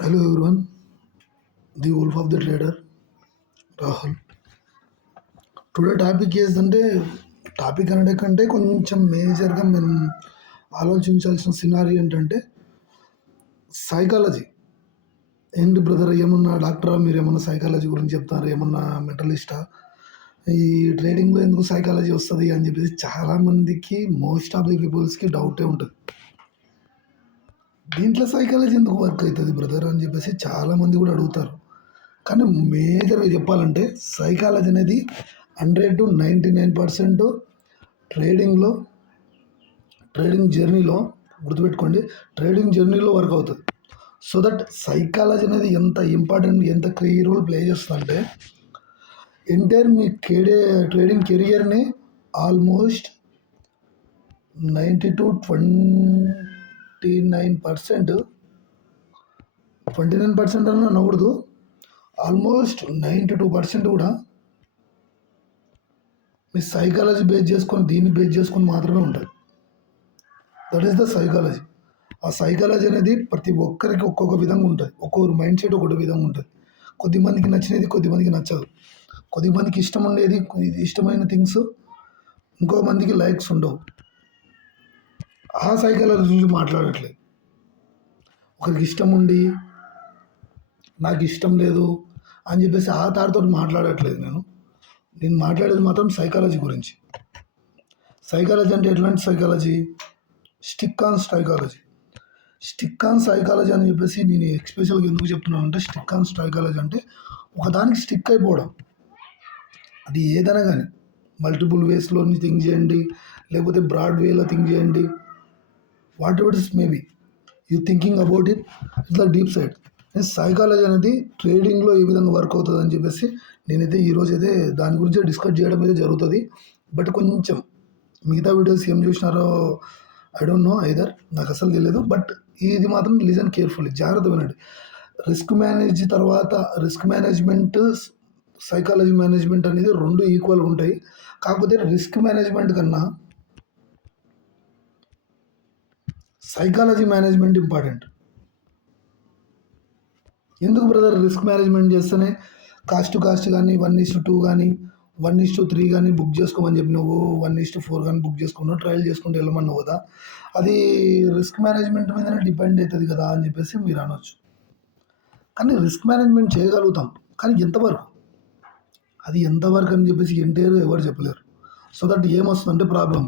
Hello everyone, the Wolf of the Trader, Rahul. Today topic ఏంటంటే topic అనడే కంటే కొంచెం మేజర్గా మేము ఆలోచించాల్సిన సినారీ ఏంటంటే సైకాలజీ. ఏంటి బ్రదర్, ఏమన్నా డాక్టరా, మీరు ఏమన్నా సైకాలజీ గురించి చెప్తారు, ఏమన్నా మెంటలిస్టా, ఈ ట్రేడింగ్లో ఎందుకు సైకాలజీ వస్తుంది అని చెప్పేసి చాలామందికి, మోస్ట్ ఆఫ్ ది పీపుల్స్కి డౌటే ఉంటుంది. దీంట్లో సైకాలజీ ఎందుకు వర్క్ అవుతుంది బ్రదర్ అని చెప్పేసి చాలామంది కూడా అడుగుతారు. కానీ మేజర్గా చెప్పాలంటే సైకాలజీ అనేది 100 to 99% ట్రేడింగ్లో, ట్రేడింగ్ జర్నీలో గుర్తుపెట్టుకోండి, ట్రేడింగ్ జర్నీలో వర్క్ అవుతుంది. సో దట్ సైకాలజీ అనేది ఎంత ఇంపార్టెంట్, ఎంత కీ రోల్ ప్లే చేస్తుందంటే ఎంటైర్ మీ ట్రేడింగ్ కెరియర్ని ఆల్మోస్ట్ 90 to 29% అన్న అనకూడదు, ఆల్మోస్ట్ 92% కూడా మీ సైకాలజీ బేస్ చేసుకొని, దీన్ని బేస్ చేసుకొని మాత్రమే ఉంటుంది. That is the psychology. ఆ సైకాలజీ అనేది ప్రతి ఒక్కరికి ఒక్కొక్క విధంగా ఉంటుంది. ఒక్కొక్కరు మైండ్ సెట్ ఒకటి విధంగా ఉంటుంది. కొద్దిమందికి నచ్చినది, కొద్దిమందికి నచ్చదు. కొద్దిమందికి ఇష్టం ఉండేది, ఇష్టమైన థింగ్స్ ఇంకో మందికి లైక్స్ ఉండవు. ఆ సైకాలజీ గురించి మాట్లాడట్లేదు. ఒకరికి ఇష్టం ఉండి నాకు ఇష్టం లేదు అని చెప్పేసి ఆ తాడుతో మాట్లాడట్లేదు. నేను మాట్లాడేది మాత్రం సైకాలజీ గురించి. సైకాలజీ అంటే ఎట్లాంటి psychology? Stick on psychology. Stick on psychology అని చెప్పేసి నేను ఎక్స్పెషల్గా ఎందుకు చెప్తున్నాను అంటే, స్టిక్ ఆన్ సైకాలజీ అంటే ఒకదానికి స్టిక్ అయిపోవడం. అది ఏదైనా కానీ మల్టిపుల్ వేస్లో థింక్ చేయండి, లేకపోతే బ్రాడ్ వేలో థింక్ చేయండి, what ever is maybe you thinking about it the deep side. Psychology అనేది ట్రేడింగ్లో ఏ విధంగా వర్క్ అవుతుంది అని చెప్పేసి నేనైతే ఈరోజు అయితే దాని గురించి డిస్కస్ చేయడం అయితే జరుగుతుంది. బట్ కొంచెం మిగతా వీడియోస్ ఏం చూసినారో ఐ డోంట్ నో ఐదర్, నాకు అసలు తెలియదు. బట్ ఇది మాత్రం లిజన్ కేర్ఫుల్లీ, జాగ్రత్త వినండి. రిస్క్ మేనేజ్మెంట్, సైకాలజీ మేనేజ్మెంట్ అనేది రెండు ఈక్వల్గా ఉంటాయి. కాకపోతే రిస్క్ మేనేజ్మెంట్ కన్నా సైకాలజీ మేనేజ్మెంట్ ఇంపార్టెంట్. ఎందుకు బ్రదర్? రిస్క్ మేనేజ్మెంట్ చేస్తేనే కాస్ట్ కానీ 1:2 కానీ 1:3 కానీ బుక్ చేసుకోమని చెప్పి నువ్వు 1:4 కానీ బుక్ చేసుకున్నావు, ట్రయల్ చేసుకుంటూ వెళ్ళమన్నావు కదా, అది రిస్క్ మేనేజ్మెంట్ మీదనే డిపెండ్ అవుతుంది కదా అని చెప్పేసి మీరు అనొచ్చు. కానీ రిస్క్ మేనేజ్మెంట్ చేయగలుగుతాం, కానీ ఎంతవరకు, అది ఎంతవరకు అని చెప్పేసి ఎంటైర్గా ఎవరు చెప్పలేరు. సో దట్ ఏమొస్తుందంటే ప్రాబ్లం,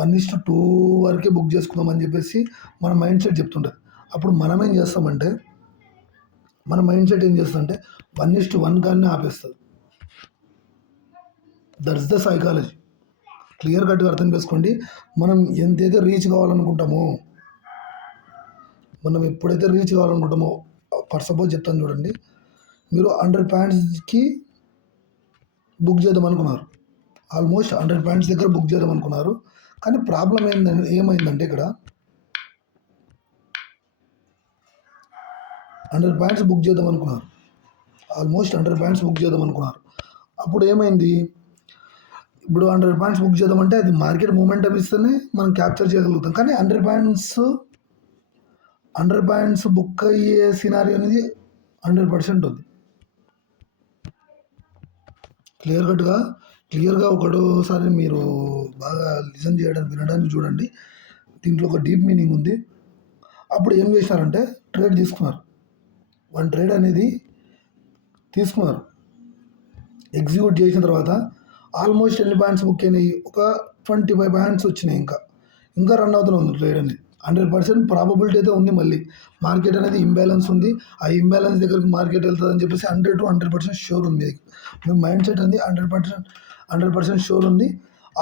1:2 వరకే బుక్ చేసుకుందాం అని చెప్పేసి మన మైండ్ సెట్ చెప్తుంటుంది. అప్పుడు మనం ఏం చేస్తామంటే, మన మైండ్ సెట్ ఏం చేస్తుందంటే 1:1 కానీ ఆపేస్తుంది. That's the psychology. క్లియర్ కట్గా అర్థం చేసుకోండి. మనం ఎంతైతే రీచ్ కావాలనుకుంటామో, మనం ఎప్పుడైతే రీచ్ కావాలనుకుంటామో, ఫర్ సపోజ్ చెప్తాను చూడండి, మీరు 100 పాయింట్స్కి బుక్ చేద్దాం అనుకున్నారు, ఆల్మోస్ట్ 100 పాయింట్స్ దగ్గర బుక్ చేద్దాం అనుకున్నారు. కానీ ప్రాబ్లం ఏమైందంటే ఇక్కడ 100 పాయింట్స్ బుక్ చేద్దాం అనుకున్నారు, ఆల్మోస్ట్ 100 పాయింట్స్ బుక్ చేద్దాం అనుకున్నారు. అప్పుడు ఏమైంది? ఇప్పుడు 100 పాయింట్స్ బుక్ చేద్దామంటే అది మార్కెట్ మూమెంటం ఇస్తేనే మనం క్యాప్చర్ చేయగలుగుతాం. కానీ 100 పాయింట్స్ బుక్ అయ్యే సినారీ అనేది 100% ఉంది. క్లియర్గా ఒకటోసారి మీరు బాగా లిజన్ వినడానికి చూడండి. దీంట్లో ఒక డీప్ మీనింగ్ ఉంది. అప్పుడు ఏం చేసినారంటే ట్రేడ్ తీసుకున్నారు, 1 ట్రేడ్ అనేది తీసుకున్నారు. ఎగ్జిక్యూట్ చేసిన తర్వాత ఆల్మోస్ట్ ఎన్ని పాయింట్స్ బుక్ అయినాయి? ఒక 25 పాయింట్స్ వచ్చినాయి. ఇంకా రన్ అవుతూనే ఉంది ట్రేడ్ అనేది. 100% ప్రాబబిలిటీ అయితే ఉంది. మళ్ళీ మార్కెట్ అనేది ఇంబ్యాలెన్స్ ఉంది. ఆ ఇంబ్యాలెన్స్ దగ్గరికి మార్కెట్ వెళ్తుంది అని చెప్పేసి 100 to 100% షూర్ ఉంది. మీ మైండ్ సెట్ అనేది 100% షూర్ ఉంది.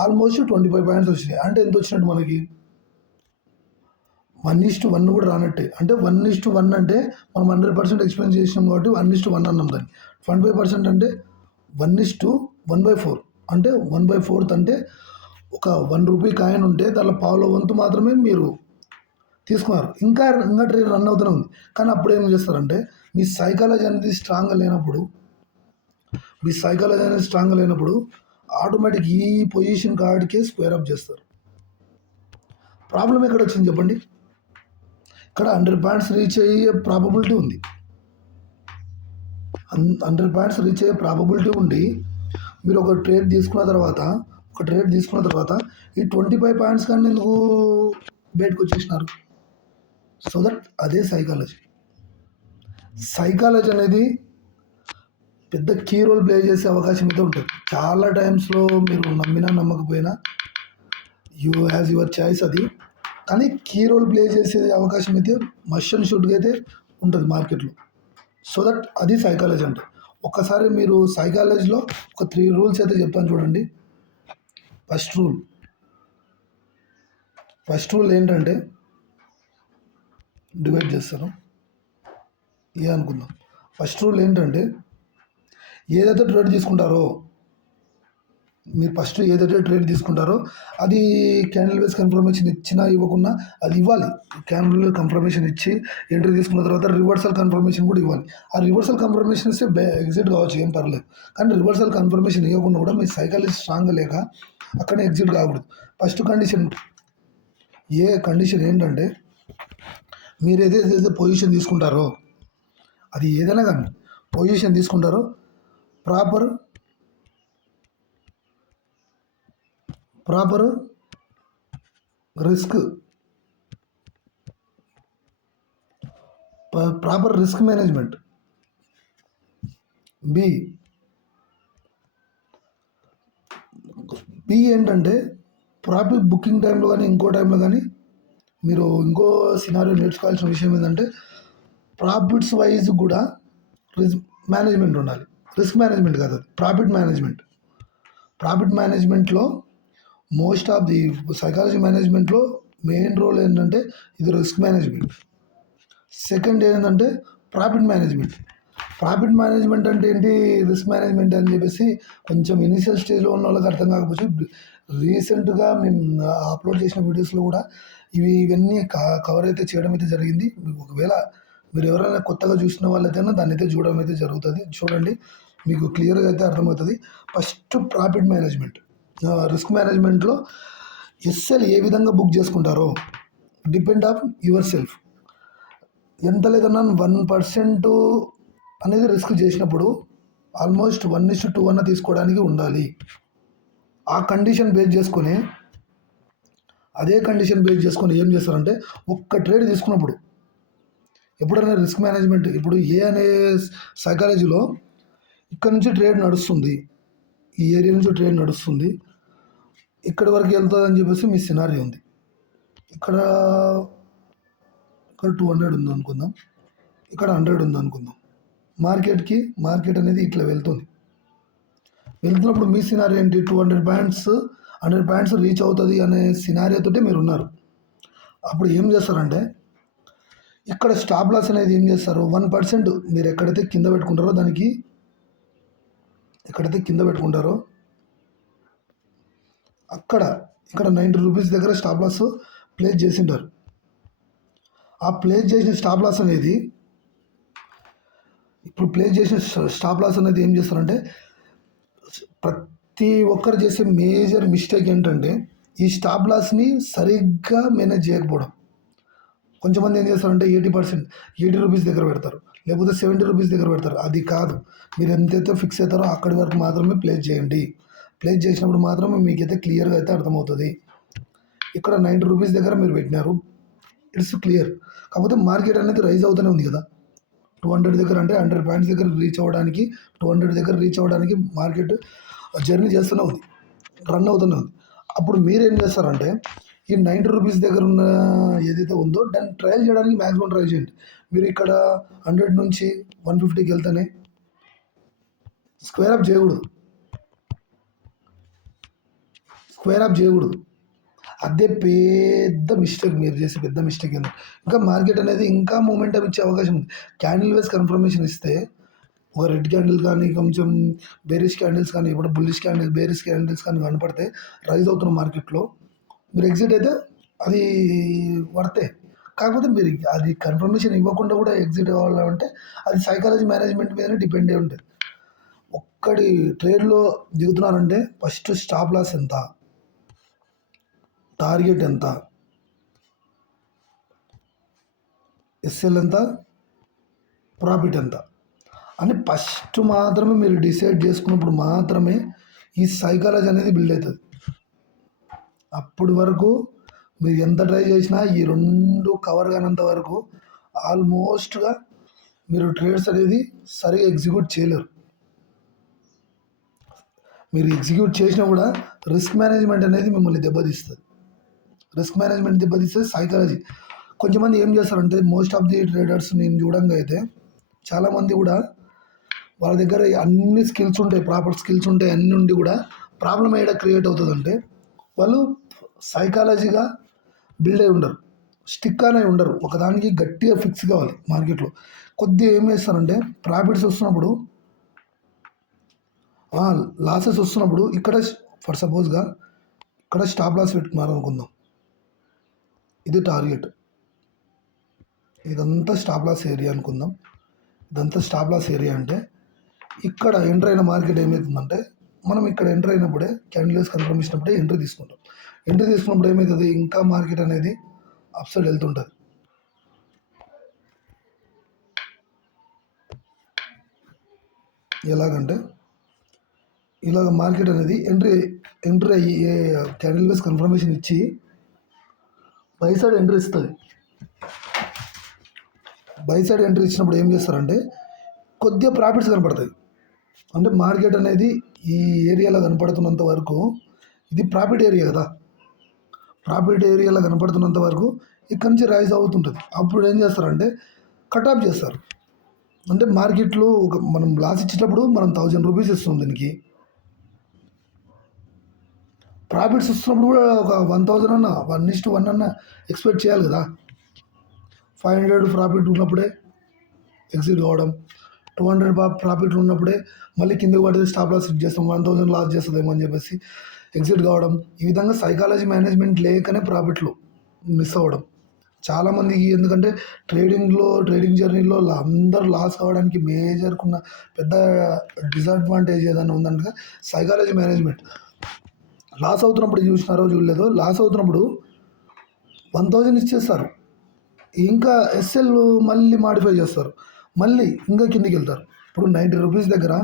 ఆల్మోస్ట్ 25 పాయింట్స్ వచ్చినాయి. అంటే ఎంత వచ్చినట్టు మనకి? 1:1 కూడా రానట్టే. అంటే 1:1 అంటే మనం 100% ఎక్స్పెన్స్ చేసినాం కాబట్టి 1:1 అన్నాం దాన్ని. 25% అంటే 1:1/4, అంటే 1/4 అంటే ఒక 1 రూపీ కాయిన్ ఉంటే దానిలో పావుల వంతు మాత్రమే మీరు తీసుకున్నారు. ఇంకా ట్రేడ్ రన్ అవుతూనే ఉంది. కానీ అప్పుడు ఏం చేస్తారంటే, మీ సైకాలజీ అనేది స్ట్రాంగ్గా లేనప్పుడు ఆటోమేటిక్ ఈ పొజిషన్ కార్డ్కే స్క్వేర్ అప్ చేస్తారు. ప్రాబ్లం ఎక్కడ వచ్చింది చెప్పండి? ఇక్కడ 100 పాయింట్స్ రీచ్ అయ్యే ప్రాబబిలిటీ ఉంది. 100 పాయింట్స్ రీచ్ అయ్యే ప్రాబబిలిటీ ఉండి మీరు ఒక ట్రేడ్ తీసుకున్న తర్వాత ఈ 25 పాయింట్స్ కానీ ఎందుకు బయటకు వచ్చేసినారు? సో దట్ అదే సైకాలజీ. సైకాలజీ అనేది పెద్ద కీ రోల్ ప్లే చేసే అవకాశం అయితే ఉంటుంది. చాలా టైమ్స్లో మీరు నమ్మినా నమ్మకపోయినా హ్యాజ్ యువర్ చాయిస్ అది. కానీ కీ రోల్ ప్లే చేసే అవకాశం అయితే మస్ట్ అండ్ షుడ్గా అయితే ఉంటుంది మార్కెట్లో. సో దట్ అది సైకాలజీ అంటే. ఒక్కసారి మీరు సైకాలజీలో ఒక 3 రూల్స్ అయితే చెప్తాను చూడండి. ఫస్ట్ రూల్ ఏంటంటే డివైడ్ చేస్తాను అనుకుందాం. ఫస్ట్ రూల్ ఏంటంటే ఏదైతే ట్రేడ్ తీసుకుంటారో అది క్యాండిల్ బేస్ కన్ఫర్మేషన్ ఇచ్చినా ఇవ్వకున్నా అది ఇవ్వాలి. క్యాండిల్ కన్ఫర్మేషన్ ఇచ్చి ఎంట్రీ తీసుకున్న తర్వాత రివర్సల్ కన్ఫర్మేషన్ కూడా ఇవ్వాలి. ఆ రివర్సల్ కన్ఫర్మేషన్ ఇస్తే ఎగ్జిట్ కావచ్చు, ఏం పర్లేదు. కానీ రివర్సల్ కన్ఫర్మేషన్ ఇవ్వకుండా కూడా మీ సైకాలజీ స్ట్రాంగ్గా లేక అక్కడే ఎగ్జిట్ కాకూడదు. ఫస్ట్ కండిషన్ ఏంటంటే మీరు ఏదైతే పొజిషన్ తీసుకుంటారో అది ఏదైనా కానీ పొజిషన్ తీసుకుంటారో ప్రాపర్ రిస్క్ మేనేజ్మెంట్. బి ఏంటంటే ప్రాఫిట్ బుకింగ్ టైంలో కానీ ఇంకో టైంలో కానీ మీరు ఇంకో సినారియో నేర్చుకోవాల్సిన విషయం ఏంటంటే ప్రాఫిట్స్ వైజ్ కూడా రిస్క్ మేనేజ్మెంట్ ఉండాలి. రిస్క్ మేనేజ్మెంట్ కాదు, ప్రాఫిట్ మేనేజ్మెంట్లో మోస్ట్ ఆఫ్ ది సైకాలజీ మేనేజ్మెంట్లో మెయిన్ రోల్ ఏంటంటే ఇది రిస్క్ మేనేజ్మెంట్. సెకండ్ ఏంటంటే ప్రాఫిట్ మేనేజ్మెంట్ అంటే ఏంటి, రిస్క్ మేనేజ్మెంట్ అని చెప్పేసి కొంచెం ఇనిషియల్ స్టేజ్లో ఉన్న వాళ్ళకి అర్థం కాకపోతే రీసెంట్గా మేము అప్లోడ్ చేసిన వీడియోస్లో కూడా ఇవన్నీ కవర్ అయితే చేయడం అయితే జరిగింది. ఒకవేళ మీరు ఎవరైనా కొత్తగా చూసిన వాళ్ళైతేనే దాన్ని అయితే చూడడం అయితే జరుగుతుంది. చూడండి, మీకు క్లియర్గా అయితే అర్థమవుతుంది. First profit management. రిస్క్ మేనేజ్మెంట్లో ఎస్ఎల్ ఏ విధంగా బుక్ చేసుకుంటారో డిపెండ్ ఆన్ యువర్ సెల్ఫ్. ఎంత లేదన్నా 1% అనేది రిస్క్ చేసినప్పుడు ఆల్మోస్ట్ 1:2 అన్న తీసుకోవడానికి ఉండాలి. ఆ కండిషన్ బేస్ చేసుకొని ఏం చేస్తారంటే ఒక్క ట్రేడ్ తీసుకున్నప్పుడు ఎప్పుడైనా రిస్క్ మేనేజ్మెంట్ ఇప్పుడు ఏ అనే సైకాలజీలో ఇక్కడ నుంచి ట్రేడ్ నడుస్తుంది, ఈ ఏరియా నుంచి ట్రేడ్ నడుస్తుంది, ఇక్కడి వరకు వెళ్తుంది అని చెప్పేసి మీ సినారీ ఉంది. ఇక్కడ 200 ఉంది అనుకుందాం, ఇక్కడ 100 ఉంది అనుకుందాం. మార్కెట్ అనేది ఇట్లా వెళ్తున్నప్పుడు మీ సినారీ ఏంటి, 100 పాయింట్స్ రీచ్ అవుతుంది అనే సినారియోతోటే మీరు ఉన్నారు. అప్పుడు ఏం చేస్తారంటే ఇక్కడ స్టాప్ లాస్ అనేది ఏం చేస్తారు, 1% మీరు ఎక్కడైతే కింద పెట్టుకుంటారో ఇక్కడ 90 రూపీస్ దగ్గర స్టాప్ లాస్ ప్లేస్ చేసింటారు. ఆ ప్లేస్ చేసిన స్టాప్ లాస్ అనేది ఏం చేస్తారంటే ప్రతి ఒక్కరు చేసే మేజర్ మిస్టేక్ ఏంటంటే ఈ స్టాప్ లాస్ని సరిగ్గా మేనేజ్ చేయకపోవడం. కొంచెంమంది ఏం చేస్తారంటే 80 రూపీస్ దగ్గర పెడతారు, లేకపోతే 70 రూపీస్ దగ్గర పెడతారు. అది కాదు, మీరు ఎంతైతే ఫిక్స్ అవుతారో అక్కడి వరకు మాత్రమే ప్లేస్ చేయండి. ప్లేస్ చేసినప్పుడు మాత్రమే మీకైతే క్లియర్గా అయితే అర్థమవుతుంది. ఇక్కడ 90 రూపీస్ దగ్గర మీరు పెట్టినారు, ఇట్స్ క్లియర్. కాకపోతే మార్కెట్ అనేది రైజ్ అవుతూనే ఉంది కదా, 200 దగ్గర అంటే 100 పాయింట్స్ దగ్గర రీచ్ అవ్వడానికి 200 దగ్గర రీచ్ అవ్వడానికి మార్కెట్ జర్నీ చేస్తూనే ఉంది, రన్ అవుతూనే ఉంది. అప్పుడు మీరేం చేస్తారంటే ఈ 90 రూపీస్ దగ్గర ఉన్న ఏదైతే ఉందో దాన్ని ట్రయల్ చేయడానికి మ్యాక్సిమం ట్రై చేయండి. మీరు ఇక్కడ 100 నుంచి 150కి వెళ్తేనే స్క్వేర్ అప్ చేయకూడదు. అదే పెద్ద మిస్టేక్, మీరు చేసే పెద్ద మిస్టేక్ ఏంటంటే ఇంకా మార్కెట్ అనేది ఇంకా మూమెంటం ఇచ్చే అవకాశం ఉంది. క్యాండిల్ వైస్ కన్ఫర్మేషన్ ఇస్తే ఒక రెడ్ క్యాండిల్ కానీ కొంచెం బేరిష్ క్యాండిల్స్ కానీ ఇప్పుడు బేరిష్ క్యాండిల్స్ కానీ కనపడితే రైజ్ అవుతున్న మార్కెట్లో మీరు ఎగ్జిట్ అయితే అది వర్తే. కాకపోతే మీరు అది కన్ఫర్మేషన్ ఇవ్వకుండా కూడా ఎగ్జిట్ అవ్వాలంటే అది సైకాలజీ మేనేజ్మెంట్ మీదనే డిపెండ్ అయి ఉంటుంది. ఒక్కడి ట్రేడ్లో దిగుతున్నారంటే ఫస్ట్ స్టాప్ లాస్ ఎంత, టార్గెట్ ఎంత, ఎస్ఎల్ ఎంత, ప్రాఫిట్ ఎంత, అని ఫస్ట్ మాత్రమే మీరు డిసైడ్ చేసుకున్నప్పుడు మాత్రమే ఈ సైకాలజీ అనేది బిల్డ్ అవుతుంది. అప్పటి వరకు మీరు ఎంత ట్రై చేసినా ఈ రెండు కవర్ కానంత వరకు ఆల్మోస్ట్గా మీరు ట్రేడ్స్ అనేది సరిగా ఎగ్జిక్యూట్ చేయలేరు. మీరు ఎగ్జిక్యూట్ చేసినా కూడా రిస్క్ మేనేజ్మెంట్ అనేది మిమ్మల్ని దెబ్బతీస్తుంది. రిస్క్ మేనేజ్మెంట్ దెబ్బతీస్తే సైకాలజీ. కొంచెంమంది ఏం చేస్తారంటే మోస్ట్ ఆఫ్ ది ట్రేడర్స్ నేను చూడంగా అయితే చాలామంది కూడా వాళ్ళ దగ్గర అన్ని స్కిల్స్ ఉంటాయి, ప్రాపర్ స్కిల్స్ ఉంటాయి, అన్నీ ఉండి కూడా ప్రాబ్లం ఏడ క్రియేట్ అవుతుందంటే వాళ్ళు సైకాలజీగా బిల్డ్ అయి ఉండరు, స్టిక్ అనే ఉండరు, ఒకదానికి గట్టిగా ఫిక్స్ కావాలి మార్కెట్లో. కొద్దిగా ఏం చేస్తారంటే ప్రాఫిట్స్ వస్తున్నప్పుడు లాసెస్ వస్తున్నప్పుడు ఇక్కడ ఫర్ సపోజ్గా ఇక్కడ స్టాప్ లాస్ పెట్టుకున్నారు అనుకుందాం, ఇది టార్గెట్, ఇదంతా స్టాప్ లాస్ ఏరియా అనుకుందాం. ఇదంతా స్టాప్ లాస్ ఏరియా అంటే ఇక్కడ ఎంటర్ అయిన మార్కెట్ ఏమవుతుందంటే మనం ఇక్కడ ఎంటర్ అయినప్పుడే క్యాండిల్స్ కన్ఫర్మ్ ఇచ్చినప్పుడే ఎంట్రీ తీసుకుంటాం. ఎంట్రీ తీసుకున్నప్పుడు ఏమవుతుంది, ఇంకా మార్కెట్ అనేది అప్ సైడ్ వెళ్తుంటుంది. ఎలాగంటే ఇలాగ మార్కెట్ అనేది ఎంట్రీ అయ్యి క్యాండిల్ వేస్ కన్ఫర్మేషన్ ఇచ్చి బై సైడ్ ఎంట్రీ ఇస్తుంది. బై సైడ్ ఎంట్రీ ఇచ్చినప్పుడు ఏం చేస్తారంటే కొద్దిగా ప్రాఫిట్స్ కనపడతాయి. అంటే మార్కెట్ అనేది ఈ ఏరియాలో కనపడుతున్నంత వరకు ఇది ప్రాఫిట్ ఏరియా కదా, ప్రాఫిట్ ఏరియాలో కనపడుతున్నంత వరకు ఇక్కడ నుంచి రైజ్ అవుతుంటుంది. అప్పుడు ఏం చేస్తారంటే కట్ ఆఫ్ చేస్తారు. అంటే మార్కెట్లో మనం లాస్ ఇచ్చేటప్పుడు మనం 1000 రూపీస్ ఇస్తాం, దీనికి ప్రాఫిట్స్ వస్తున్నప్పుడు కూడా ఒక 1000 అన్న 1:1 అన్న ఎక్స్పెక్ట్ చేయాలి కదా. 500 ప్రాఫిట్ ఉన్నప్పుడే ఎగ్జిట్ కావడం, 200 ప్రాఫిట్లు ఉన్నప్పుడే మళ్ళీ కిందకి పడితే స్టాప్ లాస్ సెట్ చేస్తాం, 1000 లాస్ చేస్తుందేమో అని చెప్పేసి ఎగ్జిట్ కావడం. ఈ విధంగా సైకాలజీ మేనేజ్మెంట్ లేకనే ప్రాఫిట్లు మిస్ అవ్వడం చాలామందికి. ఎందుకంటే ట్రేడింగ్ జర్నీలో అందరూ లాస్ కావడానికి మేజర్కున్న పెద్ద డిసడ్వాంటేజ్ ఏదైనా ఉందంటే సైకాలజీ మేనేజ్మెంట్. లాస్ అవుతున్నప్పుడు చూసినారో చూడలేదో, లాస్ అవుతున్నప్పుడు 1000 ఇచ్చేస్తారు, ఇంకా ఎస్ఎల్ మళ్ళీ మాడిఫై చేస్తారు, మళ్ళీ ఇంకా కిందికి వెళ్తారు. ఇప్పుడు 90 రూపీస్ దగ్గర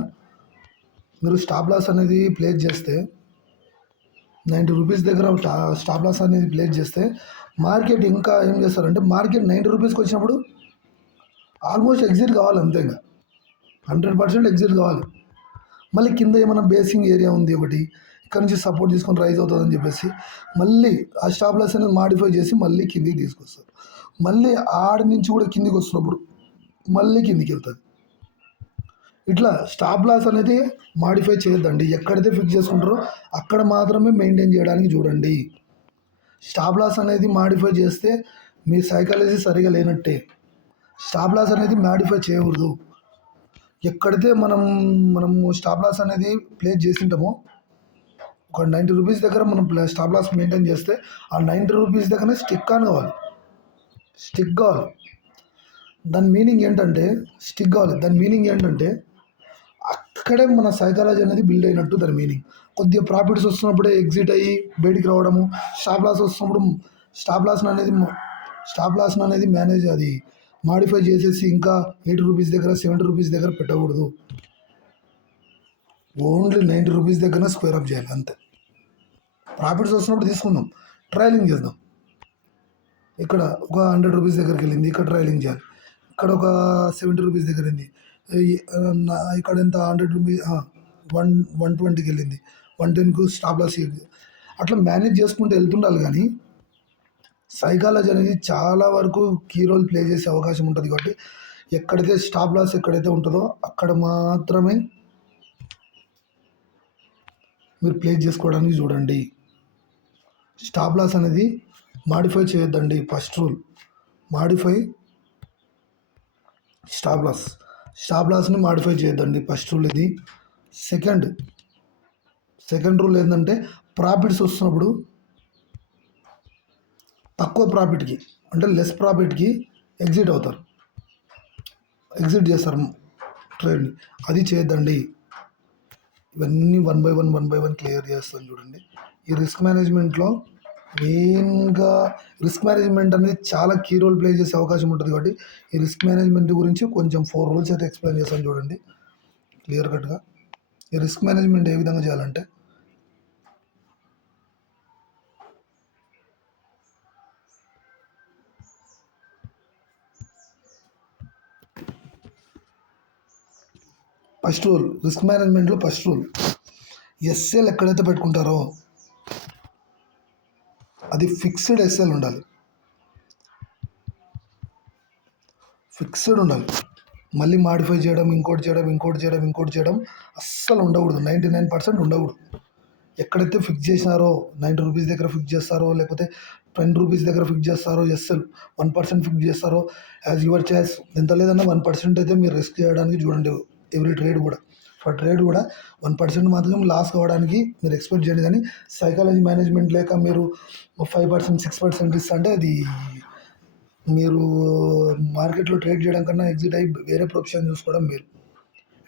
మీరు స్టాప్ లాస్ అనేది ప్లేస్ చేస్తే 90 రూపీస్ దగ్గర స్టాప్ లాస్ అనేది ప్లేస్ చేస్తే మార్కెట్ ఇంకా ఏం చేస్తారంటే మార్కెట్ 90 రూపీస్కి వచ్చినప్పుడు ఆల్మోస్ట్ ఎగ్జిట్ కావాలి, అంతే, ఇంకా 100% ఎగ్జిట్ కావాలి. మళ్ళీ కింద ఏమైనా బేసింగ్ ఏరియా ఉంది ఒకటి, ఇక్కడ నుంచి సపోర్ట్ తీసుకొని రైజ్ అవుతుందని చెప్పేసి మళ్ళీ ఆ స్టాప్ లాస్ అనేది మాడిఫై చేసి మళ్ళీ కిందికి తీసుకొస్తారు. మళ్ళీ ఆడి నుంచి కూడా కిందికి వస్తున్నప్పుడు మళ్ళీ కిందికి వెళ్తుంది. ఇట్లా స్టాప్ లాస్ అనేది మాడిఫై చేయొద్దండి. ఎక్కడైతే ఫిక్స్ చేసుకుంటారో అక్కడ మాత్రమే మెయింటైన్ చేయడానికి చూడండి. స్టాప్ లాస్ అనేది మాడిఫై చేస్తే మీ సైకాలజీ సరిగా లేనట్టే. స్టాప్ లాస్ అనేది మాడిఫై చేయకూడదు. ఎక్కడైతే మనము స్టాప్ లాస్ అనేది ప్లేస్ చేసింటామో ఒక 90 రూపీస్ దగ్గర మనం స్టాప్ లాస్ మెయింటైన్ చేస్తే ఆ 90 రూపీస్ దగ్గరనే స్టిక్ కావాలి. దాని మీనింగ్ ఏంటంటే దాని మీనింగ్ ఏంటంటే అక్కడే మన సైకాలజీ అనేది బిల్డ్ అయినట్టు దాని మీనింగ్. కొద్దిగా ప్రాఫిట్స్ వస్తున్నప్పుడే ఎగ్జిట్ అయ్యి బయటికి రావడము, స్టాప్ లాస్ వస్తున్నప్పుడు స్టాప్ లాస్ అనేది మేనేజ్ అది మాడిఫై చేసేసి ఇంకా 80 రూపీస్ దగ్గర 70 రూపీస్ దగ్గర పెట్టకూడదు. ఓన్లీ 90 రూపీస్ దగ్గర స్క్వేర్ అప్ చేయాలి, అంతే. ప్రాఫిట్స్ వస్తున్నప్పుడు తీసుకుందాం, ట్రయలింగ్ చేద్దాం. ఇక్కడ ఒక 100 రూపీస్ దగ్గరికి వెళ్ళింది, ఇక్కడ ట్రయలింగ్ చేయాలి. ఇక్కడ ఒక 70 రూపీస్ దగ్గర ఉంది, ఇక్కడ ఎంత 100 రూపీస్ 120కి వెళ్ళింది, 110కు స్టాప్ లాస్. అట్లా మేనేజ్ చేసుకుంటూ వెళ్తుండాలి. కానీ సైకాలజీ అనేది చాలా వరకు కీ రోల్ ప్లే చేసే అవకాశం ఉంటుంది. కాబట్టి ఎక్కడైతే స్టాప్ లాస్ ఎక్కడైతే ఉంటుందో అక్కడ మాత్రమే మీరు ప్లేస్ చేసుకోవడానికి చూడండి. స్టాప్ లాస్ అనేది మాడిఫై చేయొద్దండి. ఫస్ట్ రూల్ మాడిఫై స్టాప్ లాస్ని మాడిఫై చేయొద్దండి, ఫస్ట్ రూల్ ఇది. సెకండ్ రూల్ ఏంటంటే ప్రాఫిట్స్ వస్తున్నప్పుడు తక్కువ ప్రాఫిట్కి అంటే లెస్ ప్రాఫిట్కి ఎగ్జిట్ చేస్తారు ట్రేడ్ని, అది చేయొద్దండి. ఇవన్నీ వన్ బై వన్ క్లియర్ చేస్తాను చూడండి. ఈ రిస్క్ మేనేజ్మెంట్లో మెయిన్గా రిస్క్ మేనేజ్మెంట్ అనేది చాలా కీ రోల్ ప్లే చేసే అవకాశం ఉంటుంది. కాబట్టి ఈ రిస్క్ మేనేజ్మెంట్ గురించి కొంచెం 4 రూల్స్ అయితే ఎక్స్ప్లెయిన్ చేస్తాను చూడండి క్లియర్ కట్గా. ఈ రిస్క్ మేనేజ్మెంట్ ఏ విధంగా చేయాలంటే, ఫస్ట్ రూల్, రిస్క్ మేనేజ్మెంట్లో ఫస్ట్ రూల్, ఎస్ఎల్ ఎక్కడైతే పెట్టుకుంటారో అది ఫిక్స్డ్ ఎస్ఎల్ ఉండాలి. ఫిక్స్డ్ ఉండాలి. మళ్ళీ మాడిఫై చేయడం, ఇంకోటి చేయడం అస్సలు ఉండకూడదు. 99% ఉండకూడదు. ఎక్కడైతే ఫిక్స్ చేసినారో 90 రూపీస్ దగ్గర ఫిక్స్ చేస్తారో, లేకపోతే 10 రూపీస్ దగ్గర ఫిక్స్ చేస్తారో, ఎస్ఎల్ 1% ఫిక్స్ చేస్తారో, యాజ్ యువర్ చాయిస్. ఎంత లేదన్నా 1% అయితే మీరు రిస్క్ చేయడానికి చూడండి. ఎవ్రీ ట్రేడ్ కూడా, ఫర్ ట్రేడ్ కూడా 1% మాత్రం లాస్ కావడానికి మీరు ఎక్స్పెక్ట్ చేయండి. కానీ సైకాలజీ మేనేజ్మెంట్ లేక మీరు 5%, 6% ఇస్తా అంటే అది మీరు మార్కెట్లో ట్రేడ్ చేయడం కన్నా ఎగ్జిట్ అయ్యి వేరే ప్రొఫెషన్ చూసుకోవడం మీరు.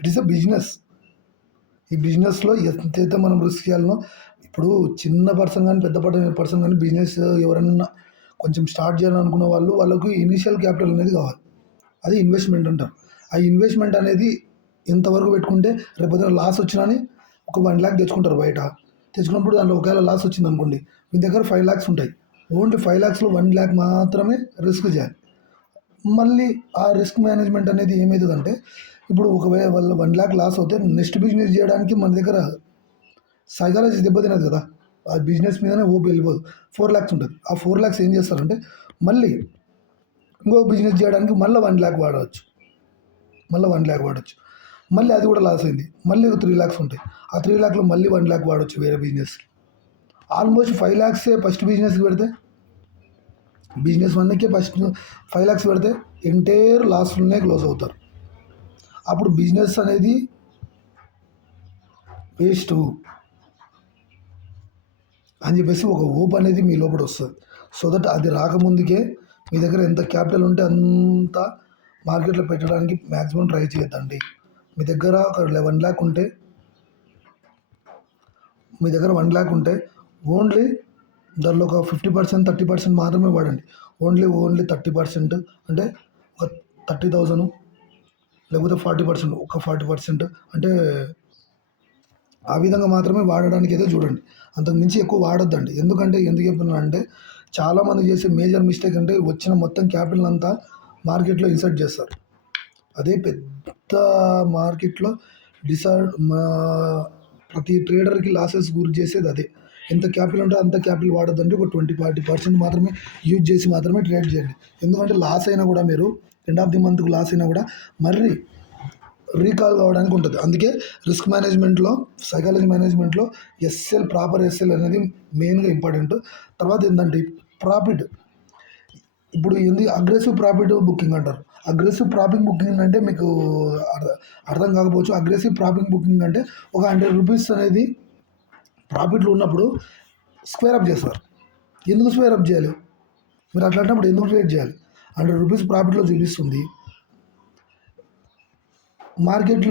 It is a business. ఈ బిజినెస్లో ఎంతైతే మనం రిస్క్ చేయాలనో, ఇప్పుడు చిన్న పర్సన్ కానీ పెద్ద పర్సన్ కానీ బిజినెస్ ఎవరన్నా కొంచెం స్టార్ట్ చేయాలనుకున్న వాళ్ళకు ఇనీషియల్ క్యాపిటల్ అనేది కావాలి. అది ఇన్వెస్ట్మెంట్ అంటారు. ఆ ఇన్వెస్ట్మెంట్ అనేది ఎంతవరకు పెట్టుకుంటే రేపు లాస్ వచ్చినా ఒక 1 lakh తెచ్చుకుంటారు బయట. తెచ్చుకున్నప్పుడు దాంట్లో ఒకవేళ లాస్ వచ్చింది అనుకోండి, మీ దగ్గర 5 lakhs ఉంటాయి. ఓన్లీ 5 lakhsలో 1 lakh మాత్రమే రిస్క్ చేయాలి. మళ్ళీ ఆ రిస్క్ మేనేజ్మెంట్ అనేది ఏమవుతుందంటే, ఇప్పుడు ఒకవేళ వాళ్ళ 1 lakh లాస్ అవుతే నెక్స్ట్ బిజినెస్ చేయడానికి మన దగ్గర సైకాలజీ దెబ్బతినదు కదా. ఆ బిజినెస్ మీదనే ఓపు వెళ్ళిపోదు. 4 lakhs ఉంటుంది. ఆ 4 lakhs ఏం చేస్తారంటే మళ్ళీ ఇంకో బిజినెస్ చేయడానికి మళ్ళీ 1 lakh వాడవచ్చు. మళ్ళీ అది కూడా లాస్ అయింది. మళ్ళీ 3 lakhs ఉంటాయి. ఆ 3 lakhలో మళ్ళీ 1 lakh వాడవచ్చు వేరే బిజినెస్కి. ఆల్మోస్ట్ 5 lakhs ఫస్ట్ బిజినెస్కి పెడితే, బిజినెస్ 1కే ఫస్ట్ 5 lakhs పెడితే ఎంటైర్ లాస్లోనే క్లోజ్ అవుతారు. అప్పుడు బిజినెస్ అనేది వేస్ట్ అని చెప్పేసి ఒక హోప్ అనేది మీ లోపల వస్తుంది. సో దట్ అది రాకముందుకే మీ దగ్గర ఎంత క్యాపిటల్ ఉంటే అంత మార్కెట్లో పెట్టడానికి మ్యాక్సిమం ట్రై చేయొద్దండి. మీ దగ్గర ఒక 1 lakh ఉంటే, ఓన్లీ దానిలో ఒక 50%, 30% మాత్రమే వాడండి. ఓన్లీ 30%, అంటే ఒక 30,000, లేకపోతే 40%, ఒక 40%, అంటే ఆ విధంగా మాత్రమే వాడడానికి అయితే చూడండి. అంతకు మించి ఎక్కువ వాడొద్దండి. ఎందుకు చెప్తున్నా అంటే, చాలామంది చేసే మేజర్ మిస్టేక్ అంటే వచ్చిన మొత్తం క్యాపిటల్ అంతా మార్కెట్లో ఇన్సర్ట్ చేస్తారు. అదే పెద్ద మార్కెట్లో ప్రతి ట్రేడర్కి లాసెస్ గురి చేసేది అదే. ఎంత క్యాపిటల్ ఉంటే అంత క్యాపిటల్ వాడొద్దంటే ఒక 20-40% మాత్రమే యూజ్ చేసి మాత్రమే ట్రేడ్ చేయండి. ఎందుకంటే లాస్ అయినా కూడా మీరు ఎండ్ ఆఫ్ ది మంత్కి లాస్ అయినా కూడా మళ్ళీ రీకాల్ కావడానికి ఉంటుంది. అందుకే రిస్క్ మేనేజ్మెంట్లో, సైకాలజీ మేనేజ్మెంట్లో ప్రాపర్ ఎస్ఎల్ అనేది మెయిన్గా ఇంపార్టెంట్. తర్వాత ఏంటంటే ప్రాఫిట్. ఇప్పుడు అగ్రెసివ్ ప్రాఫిట్ బుకింగ్ అంటారు. అగ్రెసివ్ ప్రాఫిట్ బుకింగ్ అంటే మీకు అర్థం కాకపోవచ్చు. అగ్రెసివ్ ప్రాఫిట్ బుకింగ్ అంటే ఒక 100 రూపీస్ అనేది ప్రాఫిట్లో ఉన్నప్పుడు స్క్వేర్ అప్ చేస్తారు. ఎందుకు స్క్వేర్ అప్ చేయాలి? మీరు అట్లాంటప్పుడు ఎందుకు ట్రేడ్ చేయాలి? 100 రూపీస్ ప్రాఫిట్లో చూపిస్తుంది. మార్కెట్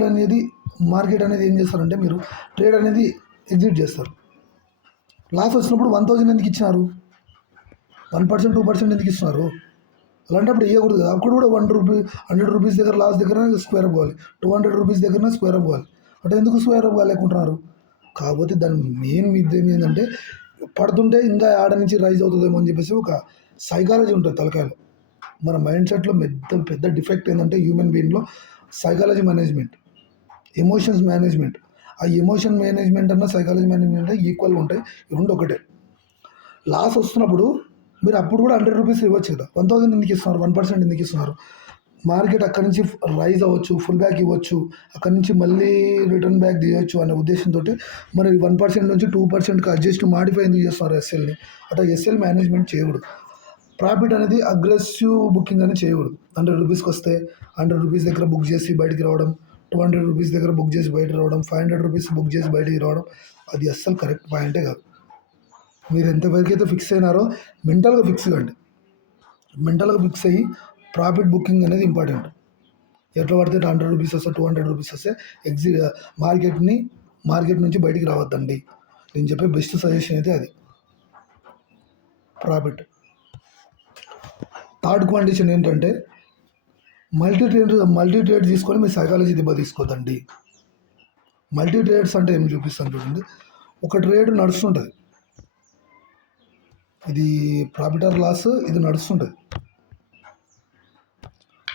అనేది ఏం చేస్తారంటే, మీరు ట్రేడ్ అనేది ఎగ్జిట్ చేస్తారు. లాస్ వచ్చినప్పుడు 1000 ఎందుకు ఇచ్చినారు? 1%, 2% ఎందుకు ఇస్తున్నారు? అలాంటప్పుడు ఇవ్వకూడదు కదా. అప్పుడు కూడా 100 రూపీస్ దగ్గర లాస్ దగ్గర స్క్వేర్ అప్ పోవాలి, 200 రూపీస్ దగ్గర స్క్వేర్ అప్ పోవాలి. అంటే ఎందుకు స్క్వేర్ అప్ కాలేకుంటున్నారు? కాకపోతే దాని మెయిన్ ఉద్దేశం ఏంటంటే, పడుతుంటే ఇంకా ఆడ నుంచి రైజ్ అవుతుందేమో అని చెప్పేసి ఒక సైకాలజీ ఉంటుంది తలకాయలో. మన మైండ్ సెట్లో పెద్ద డిఫెక్ట్ ఏంటంటే హ్యూమన్ బీయింగ్లో సైకాలజీ మేనేజ్మెంట్, ఎమోషన్స్ మేనేజ్మెంట్. ఆ ఎమోషన్ మేనేజ్మెంట్ అన్న సైకాలజీ మేనేజ్మెంట్ ఈక్వల్గా ఉంటాయి. ఈ రెండు ఒకటే. లాస్ వస్తున్నప్పుడు మీరు అప్పుడు కూడా 100 రూపీస్ ఇవ్వచ్చు కదా. 1000 ఎందుకు ఇస్తున్నారు? 1% ఎందుకు ఇస్తున్నారు? మార్కెట్ అక్కడి నుంచి రైజ్ అవ్వచ్చు, ఫుల్ బ్యాక్ ఇవ్వచ్చు, అక్కడి నుంచి మళ్ళీ రిటర్న్ బ్యాక్ తీయవచ్చు అనే ఉద్దేశంతో మరి 1% నుంచి 2%కి అడ్జస్ట్ మాడిఫై ఎందుకు చేస్తున్నారు ఎస్ఎల్ని? అట్లా ఎస్ఎల్ మేనేజ్మెంట్ చేయకూడదు. ప్రాఫిట్ అనేది అగ్రెసివ్ బుకింగ్ అని చేయకూడదు. 100 రూపీస్కి వస్తే 100 రూపీస్ దగ్గర బుక్ చేసి బయటికి రావడం, 200 రూపీస్ దగ్గర బుక్ చేసి బయటకు రావడం, 500 రూపీస్ బుక్ చేసి బయటికి రావడం, అది అస్సలు కరెక్ట్ పాయింటే కాదు. మీరు ఎంతవరకు అయితే ఫిక్స్ అయినారో మెంటల్గా ఫిక్స్ కండి. మెంటల్గా ఫిక్స్ అయ్యి ప్రాఫిట్ బుకింగ్ అనేది ఇంపార్టెంట్. ఎట్లా పడితే 100 రూపీస్ వస్తే, 200 రూపీస్ వస్తే మార్కెట్ నుంచి బయటికి రావద్దండి. నేను చెప్పే బెస్ట్ సజెషన్ అయితే అది. ప్రాఫిట్. థర్డ్ కండిషన్ ఏంటంటే మల్టీ ట్రేడ్ తీసుకొని మీ సైకాలజీ దెబ్బ తీసుకోదండి. మల్టీ ట్రేడ్స్ అంటే ఏం చూపిస్తాను చూడండి. ఒక ట్రేడ్ నడుస్తుంటుంది, ఇది ప్రాఫిట్ ఆర్ లాస్, ఇది నడుస్తుంటుంది.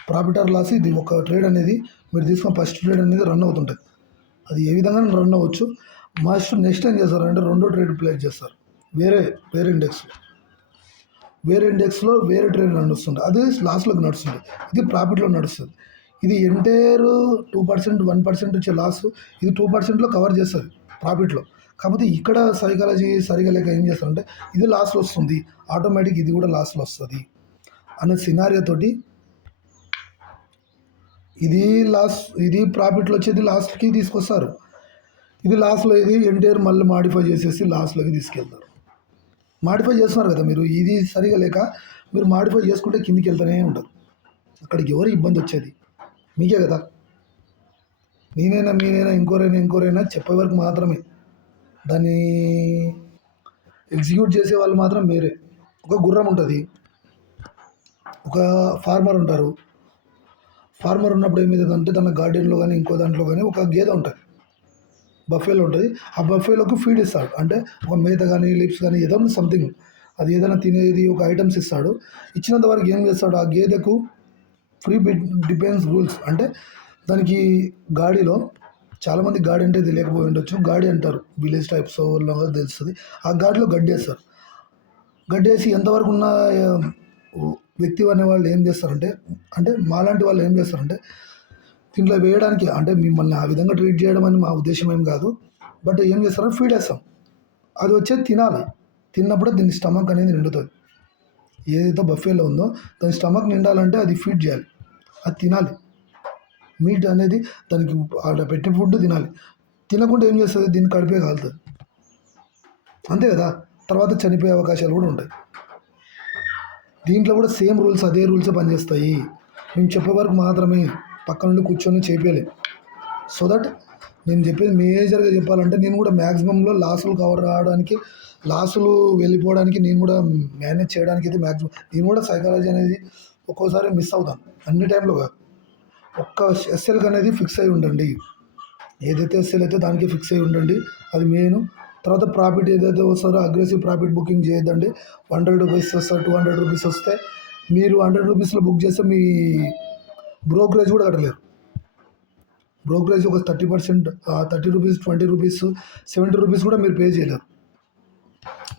ప్రాఫిట్ ఆర్ లాస్, ఇది ఒక ట్రేడ్ అనేది మీరు తీసుకున్న ఫస్ట్ ట్రేడ్ అనేది రన్ అవుతుంటుంది. అది ఏ విధంగా రన్ అవ్వచ్చు. నెక్స్ట్ ఏం చేస్తారంటే రెండో ట్రేడ్ ప్లేస్ చేస్తారు వేరే ఇండెక్స్లో వేరే ట్రేడ్ నడుస్తుంది, అది లాస్లోకి నడుస్తుంది, ఇది ప్రాఫిట్లో నడుస్తుంది. ఇది ఎంటైర్ 2%, 1% వచ్చే లాస్ ఇది 2%లో కవర్ చేస్తుంది ప్రాఫిట్లో. కాకపోతే ఇక్కడ సైకాలజీ సరిగా లేక ఏం చేస్తారంటే ఇది లాస్లో వస్తుంది, ఆటోమేటిక్ ఇది కూడా లాస్లో వస్తుంది అనే సినారియో తోటి ఇది ప్రాఫిట్లో వచ్చేది లాస్ట్కి తీసుకొస్తారు. ఇది లాస్ట్లో ఇది ఎంటైర్ మళ్ళీ మాడిఫై చేసేసి లాస్ట్లోకి తీసుకెళ్తారు. మాడిఫై చేస్తున్నారు కదా మీరు, ఇది సరిగా లేక మీరు మాడిఫై చేసుకుంటే కిందికి వెళ్తూనే ఉంటారు. అక్కడికి ఎవరు ఇబ్బంది వచ్చేది? మీకే కదా. మీరైనా ఇంకోరైనా చెప్పే వరకు మాత్రమే, దాన్ని ఎగ్జిక్యూట్ చేసే వాళ్ళు మాత్రం మీరే. ఒక గుర్రం ఉంటుంది, ఒక ఫార్మర్ ఉంటారు. ఫార్మర్ ఉన్నప్పుడు ఏమవుతుందంటే తన గార్డెన్లో కానీ ఇంకో దాంట్లో కానీ ఒక గేదె ఉంటుంది, బఫేలో ఉంటుంది. ఆ బఫేలోకి ఫీడ్ ఇస్తాడు, అంటే ఒక మేత కానీ లిప్స్ కానీ ఏదో సంథింగ్, అది ఏదైనా తినేది ఒక ఐటమ్స్ ఇస్తాడు. ఇచ్చినంత వరకు ఏం చేస్తాడు, ఆ గేదెకు ఫ్రీ డిపెండ్స్ రూల్స్. అంటే దానికి గాడిలో చాలామంది గాడి అంటే తెలియకపోయి ఉండొచ్చు, గాడి అంటారు విలేజ్ టైప్స్ తెలుస్తుంది. ఆ గాడిలో గడ్డేస్తారు. గడ్డేసి ఎంతవరకు ఉన్న వ్యక్తి అనేవాళ్ళు ఏం చేస్తారంటే, అంటే మాలాంటి వాళ్ళు ఏం చేస్తారంటే దీంట్లో వేయడానికి, అంటే మిమ్మల్ని ఆ విధంగా ట్రీట్ చేయడం అని మా ఉద్దేశం ఏం కాదు, బట్ ఏం చేస్తారంటే ఫీడ్ వేస్తాం, అది వచ్చేది తినాలి. తిన్నప్పుడు దీని స్టమక్ అనేది నిండుతుంది. ఏదైతే బఫేలో ఉందో దాని స్టమక్ నిండాలంటే అది ఫీడ్ చేయాలి, అది తినాలి. మీట్ అనేది దానికి ఆడ పెట్టే ఫుడ్ తినాలి. తినకుండా ఏం చేస్తుంది, దీన్ని కడిపే కాలుతుంది, అంతే కదా. తర్వాత చనిపోయే అవకాశాలు కూడా ఉంటాయి. దీంట్లో కూడా సేమ్ రూల్స్, అదే రూల్సే పనిచేస్తాయి. మేము చెప్పే వరకు మాత్రమే, పక్క నుండి కూర్చొని చేపేయలేము. సో దట్ నేను చెప్పేది మేజర్గా చెప్పాలంటే, నేను కూడా మ్యాక్సిమంలో లాసులు కవర్ రావడానికి, లాసులు వెళ్ళిపోవడానికి, నేను కూడా మేనేజ్ చేయడానికి అయితే మ్యాక్సిమం నేను కూడా సైకాలజీ అనేది ఒక్కోసారి మిస్ అవుతాను, అన్ని టైంలో కాదు. ఒక్క ఎస్ఎల్కి అనేది ఫిక్స్ అయి ఉండండి, ఏదైతే ఎస్ఎల్ అయితే దానికి ఫిక్స్ అయి ఉండండి, అది మెయిన్. తర్వాత ప్రాఫిట్ ఏదైతే వస్తారో అగ్రెసివ్ ప్రాఫిట్ బుకింగ్ చేయొద్దండి. 100 రూపీస్ వస్తారు, 200 రూపీస్ వస్తే మీరు 100 రూపీస్లో బుక్ చేస్తే మీ బ్రోకరేజ్ కూడా కట్టలేరు. బ్రోకరేజ్ ఒక 30%, 30 రూపీస్, 20 రూపీస్, 70 రూపీస్ కూడా మీరు పే చేయలేరు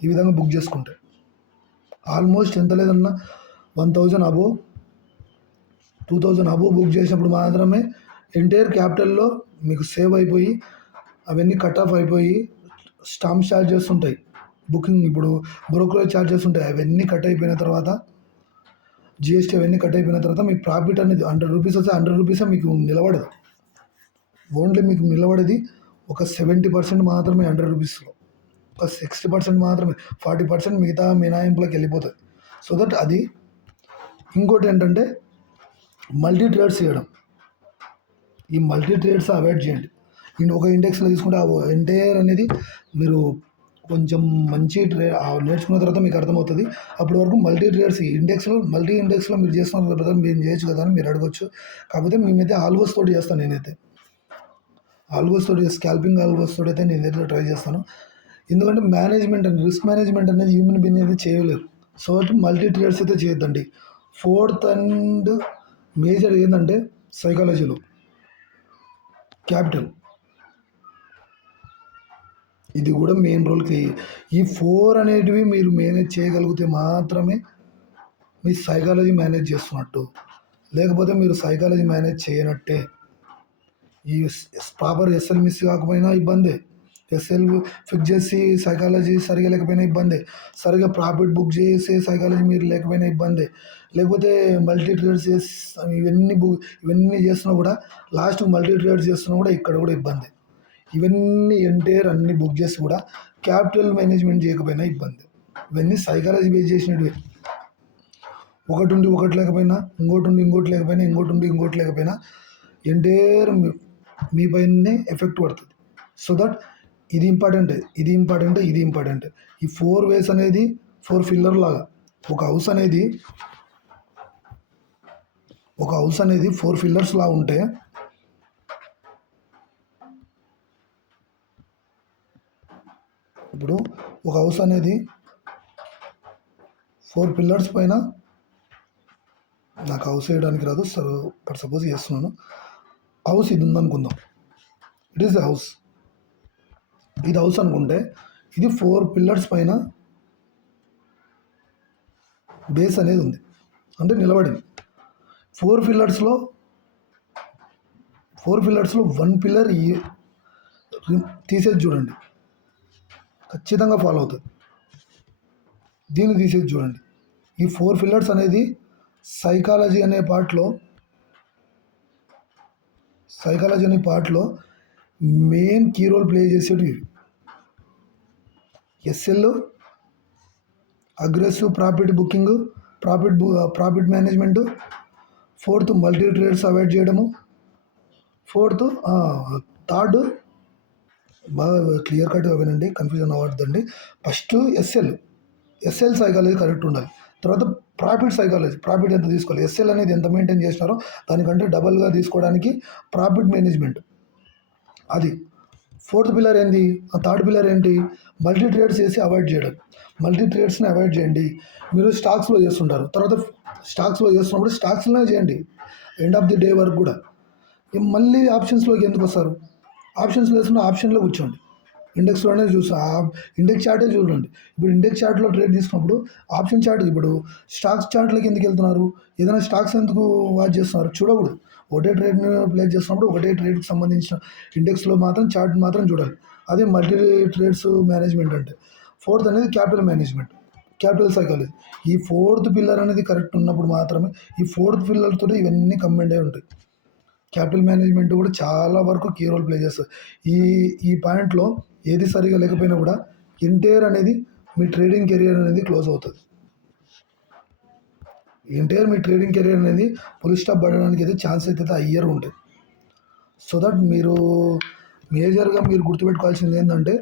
ఈ విధంగా బుక్ చేసుకుంటే. ఆల్మోస్ట్ ఎంత లేదన్నా 1000 అబోవ్, 2000 అబోవ్ బుక్ చేసినప్పుడు మాత్రమే ఎంటైర్ క్యాపిటల్లో మీకు సేవ్ అయిపోయి, అవన్నీ కట్ ఆఫ్ అయిపోయి, స్టాంప్ ఛార్జెస్ ఉంటాయి, బుకింగ్ ఇప్పుడు బ్రోకరేజ్ ఛార్జెస్ ఉంటాయి, అవన్నీ కట్ అయిపోయిన తర్వాత, జిఎస్టీ అవన్నీ కట్ అయిపోయిన తర్వాత మీ ప్రాఫిట్ అనేది 100 రూపీస్ వస్తే 100 రూపీసే మీకు నిలబడదు. ఓన్లీ మీకు నిలబడేది ఒక 70% మాత్రమే 100 రూపీస్లో, ఒక 60% మాత్రమే, 40% మిగతా మినాయింపులకు వెళ్ళిపోతుంది. సో దట్ అది. ఇంకోటి ఏంటంటే మల్టీ ట్రేడ్స్ చేయడం. ఈ మల్టీ ట్రేడ్స్ అవాయిడ్ చేయండి. ఒక ఇండెక్స్లో తీసుకుంటే ఆ ఎంటైర్ అనేది మీరు కొంచెం మంచి నేర్చుకున్న తర్వాత మీకు అర్థమవుతుంది. అప్పటి వరకు మల్టీ ట్రేడ్స్ మల్టీ ఇండెక్స్లో మీరు చేస్తున్న తర్వాత మీరు చేయొచ్చు కదా అని మీరు అడగచ్చు. కాకపోతే మేమైతే ఆల్గోస్ తోటి చేస్తాను, నేనైతే ఆల్గోస్ తోటి, స్కాల్పింగ్ ఆల్గోస్ తోటి అయితే నేనైతే ట్రై చేస్తాను. ఎందుకంటే రిస్క్ మేనేజ్మెంట్ అనేది హ్యూమన్ బీయింగ్ అనేది చేయలేరు. సో మల్టీ ట్రేడ్స్ అయితే చేయొద్దండి. ఫోర్త్ అండ్ మేజర్ ఏంటంటే సైకాలజీలో క్యాపిటల్, ఇది కూడా మెయిన్ రోల్కి. ఈ 4 అనేటివి మీరు మేనేజ్ చేయగలిగితే మాత్రమే మీ సైకాలజీ మేనేజ్ చేస్తున్నట్టు, లేకపోతే మీరు సైకాలజీ మేనేజ్ చేయనట్టే. ఈ ప్రాపర్ ఎస్ఎల్ మిస్ కాకపోయినా ఇబ్బందే, ఎస్ఎల్ ఫిక్స్ చేసి సైకాలజీ సరిగా లేకపోయినా ఇబ్బందే, సరిగా ప్రాఫిట్ బుక్ చేసే సైకాలజీ మీరు లేకపోయినా ఇబ్బందే, లేకపోతే మల్టీ ట్రేడ్స్ ఇవన్నీ చేస్తున్నా కూడా లాస్ట్ మల్టీ ట్రేడ్స్ చేస్తున్నా కూడా ఇక్కడ కూడా ఇబ్బంది. ఇవన్నీ ఎంటైర్ అన్ని బుక్ చేసి కూడా క్యాపిటల్ మేనేజ్మెంట్ చేయకపోయినా ఇబ్బంది. ఇవన్నీ సైకాలజీ బేస్ చేసినవి. ఒకటి ఉండి ఒకటి లేకపోయినా, ఇంకోటి ఉండి ఇంకోటి లేకపోయినా ఎంటైర్ మీ పైనే ఎఫెక్ట్ పడుతుంది. సో దట్ ఇది ఇంపార్టెంట్. ఈ 4 వేస్ అనేది 4 ఫిల్లర్ లాగా ఒక హౌస్ అనేది 4 ఫిల్లర్స్ లాగా ఉంటే ఇప్పుడు ఒక హౌస్ అనేది 4 పిల్లర్స్ పైన నాకు హౌస్ వేయడానికి రాదు బట్ సపోజ్ చేస్తున్నాను. హౌస్ ఇది ఉందనుకుందాం, ఇట్ ఈస్ ద హౌస్. ఇది హౌస్ అనుకుంటే ఇది 4 పిల్లర్స్ పైన బేస్ అనేది ఉంది, అంటే నిలబడింది. 4 పిల్లర్స్లో 1 పిల్లర్ తీసేది చూడండి, ఖచ్చితంగా ఫాలో అవుతుంది. దీన్ని తీసేది చూడండి. ఈ 4 పిల్లర్స్ అనేది సైకాలజీ అనే పార్ట్లో మెయిన్ కీ రోల్ ప్లే చేసేవి ఇవి. SL, aggressive profit booking, profit management. 4th multi trades avoid చేయడము. 4th థర్డ్ బాగా క్లియర్ కట్గా వినండి, కన్ఫ్యూజన్ అవ్వద్దండి. ఫస్ట్ ఎస్ఎల్ సైకాలజీ కరెక్ట్ ఉండాలి. తర్వాత ప్రాఫిట్ సైకాలజీ, ప్రాఫిట్ ఎంత తీసుకోవాలి, ఎస్ఎల్ అనేది ఎంత మెయింటైన్ చేసినారో దానికంటే డబల్గా తీసుకోవడానికి ప్రాఫిట్ మేనేజ్మెంట్ అది. 4th పిల్లర్ ఏంటి, థర్డ్ పిల్లర్ ఏంటి, మల్టీ ట్రేడ్స్ చేసి అవాయిడ్ చేయడం. మల్టీ ట్రేడ్స్ని అవాయిడ్ చేయండి. మీరు స్టాక్స్లో చేస్తుంటారు, తర్వాత స్టాక్స్లో చేస్తున్నప్పుడు స్టాక్స్లోనే చేయండి ఎండ్ ఆఫ్ ది డే వరకు కూడా. మళ్ళీ ఆప్షన్స్లోకి ఎందుకు వస్తారు? ఆప్షన్స్లో వేసుకుంటే ఆప్షన్లో కూర్చోండి, ఇండెక్స్లోనే ఇండెక్స్ చార్టే చూడండి. ఇప్పుడు ఇండెక్స్ చార్ట్లో ట్రేడ్ తీసుకున్నప్పుడు ఆప్షన్ చార్ట్, ఇప్పుడు స్టాక్స్ చార్ట్లోకి ఎందుకు వెళ్తున్నారు? ఏదైనా స్టాక్స్ ఎందుకు వాచ్ చేస్తున్నారు? చూడకూడదు. ఒకటే ట్రేడ్ని ప్లేస్ చేస్తున్నప్పుడు ఒకటే ట్రేడ్కి సంబంధించిన ఇండెక్స్లో మాత్రం చార్ట్ మాత్రం చూడాలి. అదే మల్టీ ట్రేడ్స్ మేనేజ్మెంట్ అంటే. 4th అనేది క్యాపిటల్ మేనేజ్మెంట్, క్యాపిటల్ సైకాలజీ. ఈ 4th పిల్లర్ అనేది కరెక్ట్ ఉన్నప్పుడు మాత్రమే ఈ 4th పిల్లర్తో ఇవన్నీ కంబైండ్ అయి ఉంటాయి. క్యాపిటల్ మేనేజ్మెంట్ కూడా చాలా వరకు కీ రోల్ ప్లే చేస్తుంది. ఈ పాయింట్లో ఏది సరిగా లేకపోయినా కూడా ఎంటైర్ అనేది మీ ట్రేడింగ్ కెరియర్ అనేది క్లోజ్ అవుతుంది. మీ ట్రేడింగ్ కెరియర్ అనేది ఫుల్ స్టాప్ పడడానికి అయితే ఛాన్స్ అయితే హయ్యర్ ఉంటుంది. సో దట్ మీరు మేజర్గా మీరు గుర్తుపెట్టుకోవాల్సింది ఏంటంటే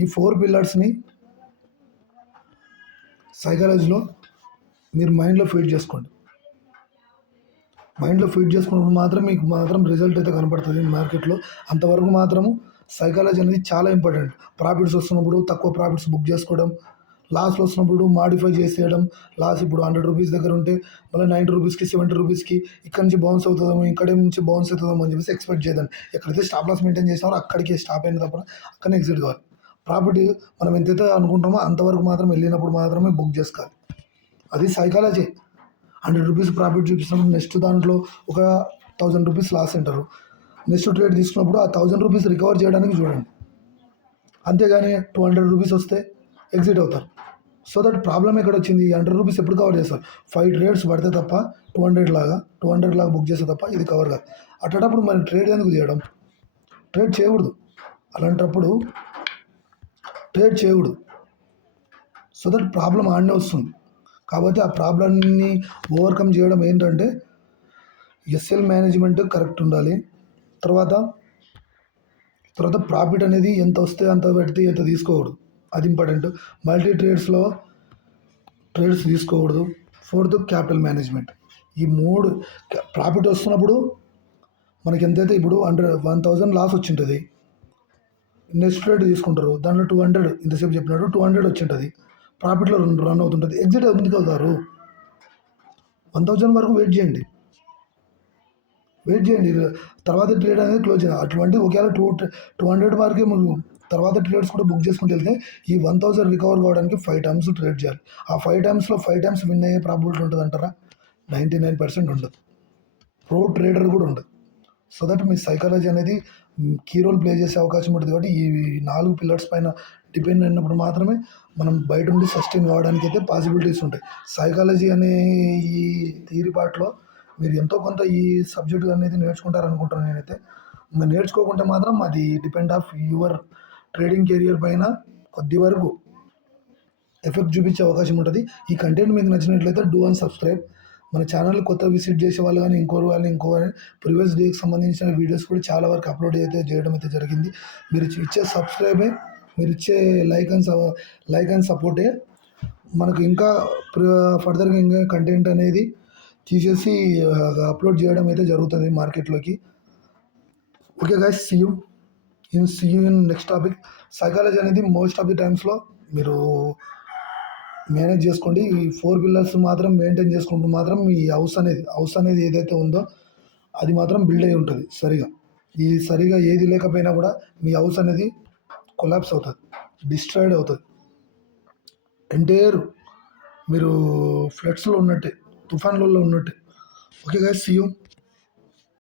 ఈ 4 పిల్లర్స్ని సైకాలజీలో మీరు మైండ్లో ఫీడ్ చేసుకోండి. మైండ్లో ఫీడ్ చేసుకున్నప్పుడు మాత్రం మీకు మాత్రం రిజల్ట్ అయితే కనపడుతుంది మార్కెట్లో. అంతవరకు మాత్రము సైకాలజీ అనేది చాలా ఇంపార్టెంట్. ప్రాఫిట్స్ వస్తున్నప్పుడు తక్కువ ప్రాఫిట్స్ బుక్ చేసుకోవడం, లాస్లో వస్తున్నప్పుడు మాడిఫై చేసేయడం. లాస్ ఇప్పుడు 100 రూపీస్ దగ్గర ఉంటే మళ్ళీ 90 రూపీస్కి 70 రూపీస్కి ఇక్కడ నుంచి బౌన్స్ అవుతుందేమో, ఇక్కడ నుంచి బౌన్స్ అవుతుందేమో అని చెప్పేసి ఎక్స్పెక్ట్ చేద్దండి. ఎక్కడైతే స్టాప్ లాస్ మెయింటైన్ చేసినారో అక్కడికి స్టాప్ అయిన తప్ప అక్కడనే ఎగ్జిట్ కావాలి. ప్రాఫిట్ మనం ఎంతైతే అనుకుంటామో అంతవరకు మాత్రం వెళ్ళినప్పుడు మాత్రమే బుక్ చేసుకోవాలి. అది సైకాలజీ. 100 రూపీస్ ప్రాఫిట్ చూపిస్తున్నప్పుడు నెక్స్ట్ దాంట్లో ఒక 1000 రూపీస్ లాస్ అంటారు. నెక్స్ట్ ట్రేడ్ తీసుకున్నప్పుడు ఆ 1000 రూపీస్ రికవర్ చేయడానికి చూడండి. అంతేగాని 200 రూపీస్ వస్తే ఎగ్జిట్ అవుతారు. సో దట్ ప్రాబ్లం ఎక్కడ వచ్చింది? 100 రూపీస్ ఎప్పుడు కవర్ చేస్తారు? 5 ట్రేడ్స్ పడితే తప్ప 200 లాగా బుక్ చేస్తే తప్ప ఇది కవర్ కాదు. అట్టేటప్పుడు మరి ట్రేడ్ ఎందుకు చేయడం? ట్రేడ్ చేయకూడదు. అలాంటప్పుడు ట్రేడ్ చేయకూడదు. సో దట్ ప్రాబ్లం ఆడనే వస్తుంది. కాబట్టి ఆ ప్రాబ్లమ్ని ఓవర్కమ్ చేయడం ఏంటంటే ఎస్ఎల్ మేనేజ్మెంట్ కరెక్ట్ ఉండాలి. తర్వాత ప్రాఫిట్ అనేది ఎంత వస్తే అంత పెడితే ఎంత తీసుకోకూడదు, అది ఇంపార్టెంట్. మల్టీ ట్రేడ్స్లో ట్రేడ్స్ తీసుకోకూడదు. 4th capital management. ఈ 3 ప్రాఫిట్ వస్తున్నప్పుడు మనకి ఎంతైతే ఇప్పుడు 1000 లాస్ వచ్చింటుంది, నెక్స్ట్ ట్రేడ్ తీసుకుంటారు, దాంట్లో 200 ఇంతసేపు చెప్పినట్టు 200 వచ్చింటుంది, ప్రాఫిట్లో రన్ అవుతుంటుంది, ఎగ్జిట్ ఎందుకు అవుతారు? 1000 వరకు వెయిట్ చేయండి. తర్వాత ట్రేడ్ అనేది క్లోజ్ చేయాలి. అటువంటి ఒకవేళ 200 వరకే మీరు తర్వాత ట్రేడ్స్ కూడా బుక్ చేసుకుంటూ వెళ్తే ఈ 1000 రికవర్ కావడానికి 5 టైమ్స్ ట్రేడ్ చేయాలి. ఆ 5 టైమ్స్లో 5 టైమ్స్ విన్ అయ్యే ప్రాబిలిటీ ఉంటుంది అంటారా? 99% ఉండదు. ప్రో ట్రేడర్ కూడా ఉండదు. సో దట్ మీ సైకాలజీ అనేది కీ రోల్ ప్లే చేసే అవకాశం ఉంటుంది. కాబట్టి ఈ 4 పిల్లర్స్ పైన డిపెండ్ అయినప్పుడు మాత్రమే మనం బయట నుండి సస్టైన్ కావడానికి అయితే పాసిబిలిటీస్ ఉంటాయి. సైకాలజీ అనే ఈ థియరీ పార్ట్లో మీరు ఎంతో కొంత ఈ సబ్జెక్ట్ అనేది నేర్చుకుంటారనుకుంటున్నాను నేనైతే. ఇంకా నేర్చుకోకుంటే మాత్రం అది depend of your trading career పైన కొద్ది వరకు ఎఫెక్ట్ చూపించే అవకాశం ఉంటుంది. ఈ కంటెంట్ మీకు నచ్చినట్లయితే డూ అండ్ సబ్స్క్రైబ్. మన ఛానల్ కొత్త విజిట్ చేసే వాళ్ళు కానీ ఇంకో ప్రీవియస్ డేకి సంబంధించిన వీడియోస్ కూడా చాలా వరకు అప్లోడ్ చేయడం అయితే జరిగింది. మీరు ఇచ్చే సబ్స్క్రైబే, మీరు ఇచ్చే లైక్ అండ్ సపోర్టే మనకు ఇంకా ఫర్దర్గా ఇంకా కంటెంట్ అనేది తీసేసి అప్లోడ్ చేయడం అయితే జరుగుతుంది మార్కెట్లోకి. Okay guys, see you in next topic. Psychology అనేది మోస్ట్ ఆఫ్ ది టైమ్స్లో మీరు మేనేజ్ చేసుకోండి. ఈ 4 పిల్లర్స్ మాత్రం మెయింటైన్ చేసుకుంటూ మాత్రం ఈ హౌస్ అనేది ఏదైతే ఉందో అది మాత్రం బిల్డ్ అయి ఉంటుంది సరిగా. ఈ సరిగా ఏది లేకపోయినా కూడా మీ హౌస్ అనేది కొలాప్స్ అవుతుంది, డిస్ట్రాయిడ్ అవుతుంది. ఎంటైర్ మీరు ఫ్లడ్స్లో ఉన్నట్టే, తుఫాన్లలో ఉన్నట్టే. Okay guys, see you.